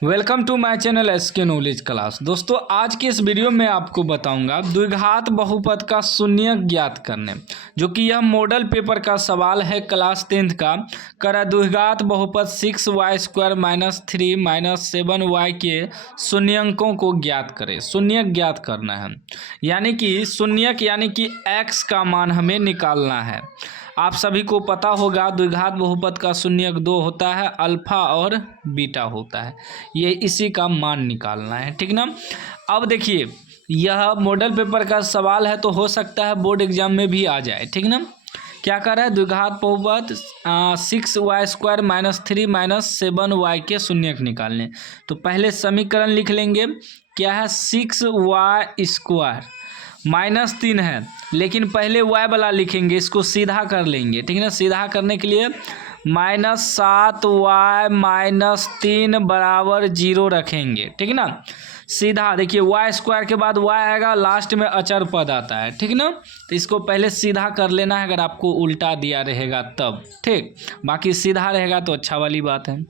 Welcome to my channel SK knowledge class. दोस्तों आज की इस वीडियो में आपको बताऊंगा द्विघात बहुपद का शून्यक ज्ञात करने, जो कि यह मॉडल पेपर का सवाल है क्लास 10th का। करा द्विघात बहुपद 6y² - 3 - 7y के शून्यकों को ज्ञात करें। शून्यक ज्ञात करना है, यानी कि शून्यक यानी कि x का मान हमें निकालना है। आप सभी को पता होगा द्विघात बहुपद का शून्यक 2 होता है, अल्फा और बीटा होता है। ये इसी का मान निकालना है, ठीक ना। अब देखिए यह मॉडल पेपर का सवाल है, तो हो सकता है बोर्ड एग्जाम में भी आ जाए, ठीक ना। क्या कर रहा है, द्विघात बहुपद 6y² - 3 - 7y के शून्यक निकालने। तो पहले समीकरण लिख लेंगे। क्या है, 6y² -3 है, लेकिन पहले y वाला लिखेंगे, इसको सीधा कर लेंगे, ठीक है ना। सीधा करने के लिए -7y - 3 = 0 रखेंगे, ठीक है ना। सीधा देखिए y² के बाद y आएगा, लास्ट में अचर पद आता है, ठीक ना। तो इसको पहले सीधा कर लेना है, अगर आपको उल्टा दिया रहेगा तब, ठीक। बाकी सीधा रहेगा तो अच्छा वाली बात है।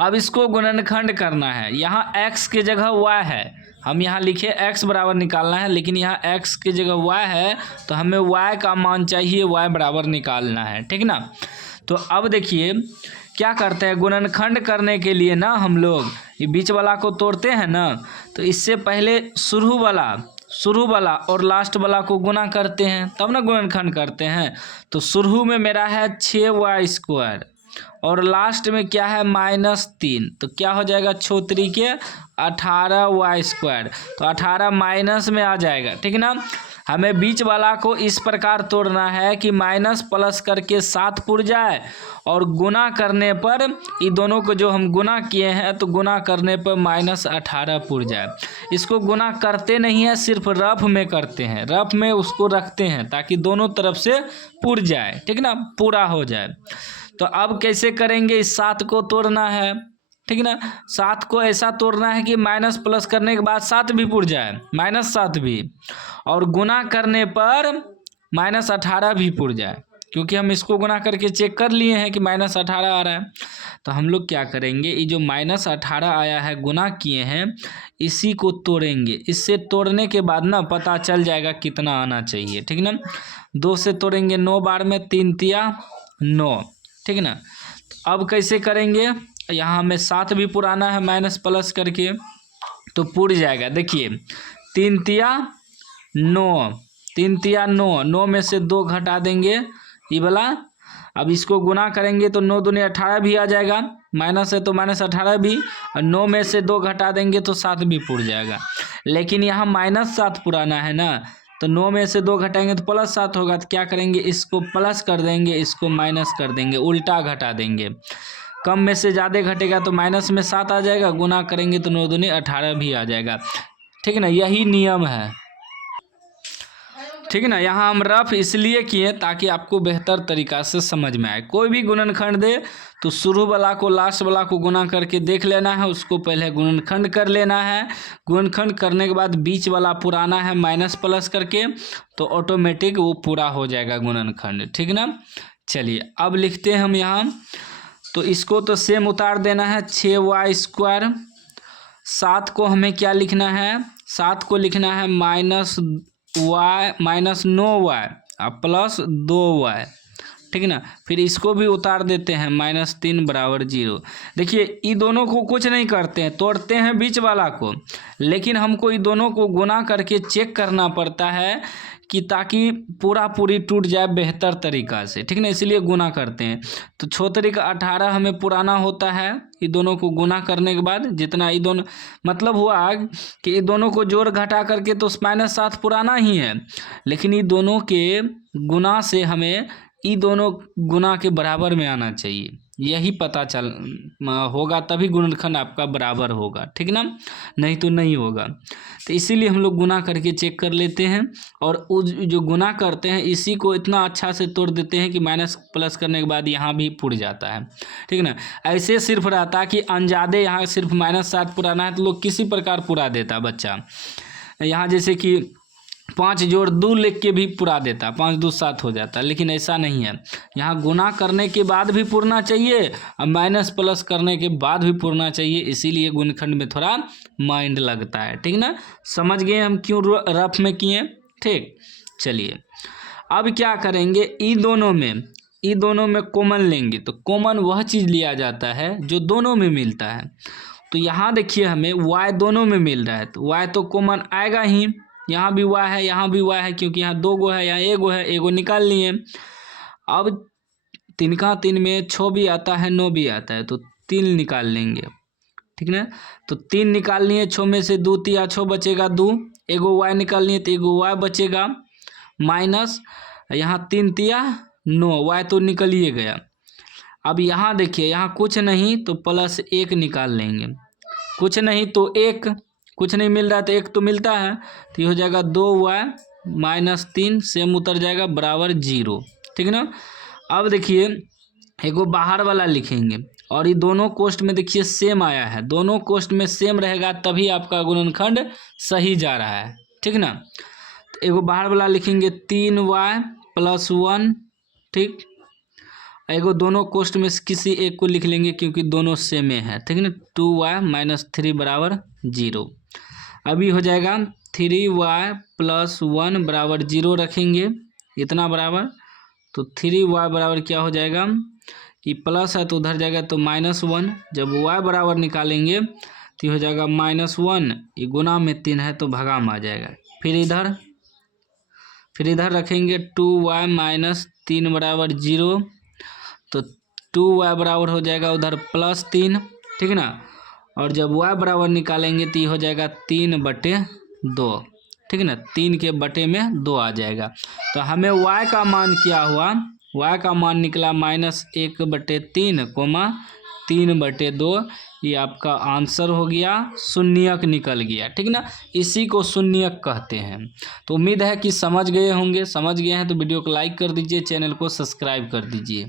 अब इसको गुणनखंड करना है। यहाँ x के जगह y है, हम यहाँ लिखे x बराबर निकालना है, लेकिन यहाँ x की जगह y है, तो हमें y का मान चाहिए, y बराबर निकालना है, ठीक ना। तो अब देखिए क्या करते हैं, गुणनखंड करने के लिए ना हम लोग ये बीच वाला को तोड़ते हैं ना, तो इससे पहले शुरू वाला और लास्ट वाला को गुना करते हैं, तब ना गुणनखंड करते हैं। तो शुरू में मेरा है 6y² और लास्ट में क्या है -3, तो क्या हो जाएगा, 6×3 के 18y², तो 18 माइनस में आ जाएगा, ठीक ना। हमें बीच वाला को इस प्रकार तोड़ना है कि माइनस प्लस करके 7 पुर जाए, और गुना करने पर ये दोनों को जो हम गुना किए हैं, तो गुना करने पर -18 पुर जाए। इसको गुना करते नहीं है, सिर्फ रफ में करते हैं, रफ में उसको रखते हैं ताकि दोनों तरफ से पुर जाए, ठीक ना, पूरा हो जाए। तो अब कैसे करेंगे, इस 7 को तोड़ना है, ठीक ना। 7 को ऐसा तोड़ना है कि माइनस प्लस करने के बाद 7 भी पुर जाए, -7 भी, और गुना करने पर -18 भी पुर जाए, क्योंकि हम इसको गुना करके चेक कर लिए हैं कि -18 आ रहा है। तो हम लोग क्या करेंगे, ये जो -18 आया है गुना किए हैं, इसी को तोड़ेंगे। इससे तोड़ने के बाद ना पता चल जाएगा कितना आना चाहिए, ठीक ना। 2 से तोड़ेंगे 9 बार में, 3 तिया 9, ठीक ना। अब कैसे करेंगे, यहाँ हमें 7 भी पुराना है माइनस प्लस करके, तो पुर जाएगा। देखिए 3 तिया 9, 3 तिया 9, 9 में से 2 घटा देंगे ये वाला। अब इसको गुना करेंगे तो 9 दूनी 18 भी आ जाएगा, माइनस है तो -18 भी, और 9 में से 2 घटा देंगे तो 7 भी पुर जाएगा। लेकिन यहाँ -7 पुराना है ना, तो 9 में से 2 घटाएंगे तो +7 होगा। तो क्या करेंगे, इसको प्लस कर देंगे, इसको माइनस कर देंगे, उल्टा घटा देंगे। कम में से ज़्यादा घटेगा तो माइनस में 7 आ जाएगा, गुना करेंगे तो 9 दूनी 18 भी आ जाएगा, ठीक ना। यही नियम है, ठीक ना। यहाँ हम रफ इसलिए किए ताकि आपको बेहतर तरीक़ा से समझ में आए। कोई भी गुणनखंड दे तो शुरू वाला को लास्ट वाला को गुना करके देख लेना है, उसको पहले गुणनखंड कर लेना है। गुणनखंड करने के बाद बीच वाला पुराना है माइनस प्लस करके, तो ऑटोमेटिक वो पूरा हो जाएगा गुणनखंड, ठीक ना। चलिए अब लिखते हैं हम यहाँ, तो इसको तो सेम उतार देना है, 6y²। 7 को हमें क्या लिखना है, 7 को लिखना है -9y प्लस 2y, ठीक ना। फिर इसको भी उतार देते हैं, -3 = 0। देखिए ये दोनों को कुछ नहीं करते हैं, तोड़ते हैं बीच वाला को, लेकिन हमको ये दोनों को गुना करके चेक करना पड़ता है कि ताकि पूरी टूट जाए बेहतर तरीक़ा से, ठीक ना, इसलिए गुना करते हैं। तो 6×3 = 18 हमें पुराना होता है, ये दोनों को गुना करने के बाद जितना ये दोनों, मतलब हुआ कि ये दोनों को जोड़ घटा करके तो -7 पुराना ही है, लेकिन ये दोनों के गुना से हमें ये दोनों गुना के बराबर में आना चाहिए, यही पता चल होगा, तभी गुणनखंड आपका बराबर होगा, ठीक ना, नहीं तो नहीं होगा। तो इसीलिए हम लोग गुना करके चेक कर लेते हैं, और जो गुना करते हैं इसी को इतना अच्छा से तोड़ देते हैं कि माइनस प्लस करने के बाद यहाँ भी पुर जाता है, ठीक ना। ऐसे सिर्फ रहता कि अनजादे यहाँ सिर्फ -7 पुराना है तो लोग किसी प्रकार पुरा देता बच्चा। यहाँ जैसे कि 5 जोड़ 2 लिख के भी पुरा देता, 5 2 7 हो जाता, लेकिन ऐसा नहीं है। यहाँ गुना करने के बाद भी पुरना चाहिए और माइनस प्लस करने के बाद भी पुरना चाहिए, इसीलिए गुणनखंड में थोड़ा माइंड लगता है, ठीक ना। समझ गए हम क्यों रफ में किए, ठीक। चलिए अब क्या करेंगे, ई दोनों में कॉमन लेंगे, तो कॉमन वह चीज़ लिया जाता है जो दोनों में मिलता है। तो यहाँ देखिए हमें y दोनों में मिल रहा है, तो y तो कॉमन आएगा ही, यहाँ भी y है, यहाँ भी y है, क्योंकि यहाँ 2 गो है, यहाँ 1 गो है, 1 गो निकाल लिए। अब 3 का 3 में 6 भी आता है, 9 भी आता है, तो 3 निकाल लेंगे, ठीक ना। तो 3 निकाल लिए, 6 में से 2 तिया 6 बचेगा 2, 1 गो y निकाल लिए तो 1 गो y बचेगा, माइनस यहाँ 3 तिया 9, y तो निकल ही गया। अब यहाँ देखिए, यहाँ कुछ नहीं तो प्लस 1 निकाल लेंगे, कुछ नहीं तो 1, कुछ नहीं मिल रहा है तो 1 तो मिलता है, तो ये हो जाएगा 2y माइनस 3 सेम उतर जाएगा बराबर 0, ठीक ना। अब देखिए एगो बाहर वाला लिखेंगे और ये दोनों कोष्ठ में देखिए सेम आया है, दोनों कोष्ठ में सेम रहेगा तभी आपका गुणनखंड सही जा रहा है, ठीक ना। तो एगो बाहर वाला लिखेंगे 3y प्लस 1, ठीक। एगो दोनों कोष्ठ में किसी एक को लिख लेंगे क्योंकि दोनों सेम है, ठीक ना। 2y माइनस 3 बराबर 0। अभी हो जाएगा 3y प्लस 1 बराबर 0 रखेंगे, इतना बराबर, तो 3y बराबर क्या हो जाएगा कि प्लस है तो उधर जाएगा तो -1, जब y बराबर निकालेंगे तो हो जाएगा -1, ये गुना में 3 है तो भगा में आ जाएगा। फिर इधर रखेंगे 2y माइनस 3 बराबर 0, तो 2y बराबर हो जाएगा उधर +3, ठीक ना। और जब y बराबर निकालेंगे तो ये हो जाएगा 3/2, ठीक ना, 3 के बटे में 2 आ जाएगा। तो हमें y का मान क्या हुआ, y का मान निकला -1/3, 3/2, ये आपका आंसर हो गया, शून्यक निकल गया, ठीक ना। इसी को शून्यक कहते हैं। तो उम्मीद है कि समझ गए होंगे, समझ गए हैं तो वीडियो को लाइक कर दीजिए, चैनल को सब्सक्राइब कर दीजिए।